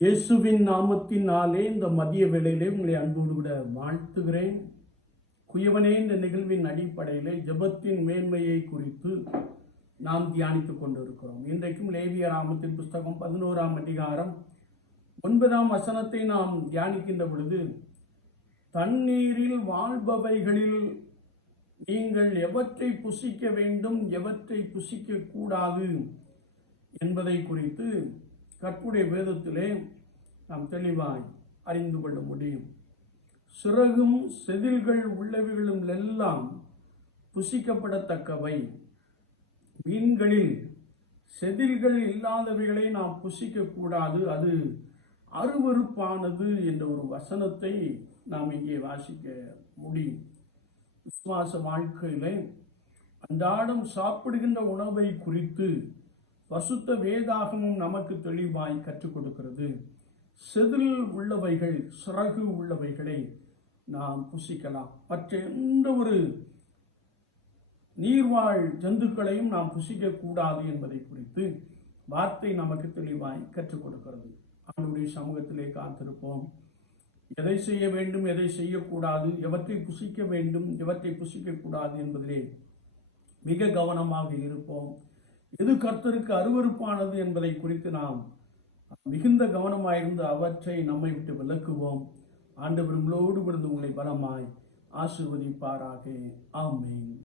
இயேசுவின் நாமத்தினாலே இந்த மதிய வேளையிலே உங்களை அன்போடு கூட வாழ்த்துகிறேன். குயவனே இந்த நிகழ்வின் அடிப்படையிலே ஜெபத்தின் மேன்மையை குறித்து நாம் தியானித்துக் கொண்டிருக்கிறோம். இன்றைக்கும் லேவிய ராமத்தின் புஸ்தகம் பதினோராம் அதிகாரம் ஒன்பதாம் வசனத்தை நாம் தியானிக்கின்ற பொழுது தண்ணீரில் வாழ்பவைகளில் நீங்கள் எவற்றை புசிக்க வேண்டும் எவற்றை புசிக்க கூடாது என்பதை குறித்து கற்புடைய வேதத்திலே நாம் தெளிவாய் அறிந்து கொள்ள முடியும். சிறகும் செதில்கள் உள்ளவைகளும் எல்லாம் புசிக்கப்படத்தக்கவை. மீன்களில் செதில்கள் இல்லாதவைகளை நாம் புசிக்கக்கூடாது. அது அருவருப்பானது என்ற ஒரு வசனத்தை நாம் இங்கே வாசிக்க முடியும். விசுவாச வாழ்க்கையிலே அன்றாடம் சாப்பிடுகின்ற உணவை குறித்து பசுத்த வேதாகமும் நமக்கு தெளிவாய் கற்றுக் கொடுக்கிறது. செதில் உள்ளவைகள் சிறகு உள்ளவைகளை நாம் புசிக்கலாம். மற்ற எந்த ஒரு நீர்வாழ் ஜந்துக்களையும் நாம் புசிக்கக்கூடாது என்பதை குறித்து வார்த்தை நமக்கு தெளிவாய் கற்றுக் கொடுக்கிறது. அவனுடைய சமூகத்திலே காத்திருப்போம். எதை செய்ய வேண்டும் எதை செய்யக்கூடாது எவற்றை புசிக்க வேண்டும் எவற்றை புசிக்கக்கூடாது என்பதிலே மிக கவனமாக இருப்போம். எது கர்த்தருக்கு அருவருப்பானது என்பதை குறித்து நாம் மிகுந்த கவனமாயிருந்து அவற்றை நம்மை விட்டு விலக்குவோம். ஆண்டவர் உங்களோடு விழுந்து உங்களை பலமாய் ஆசிர்வதிப்பாராக. ஆமேன்.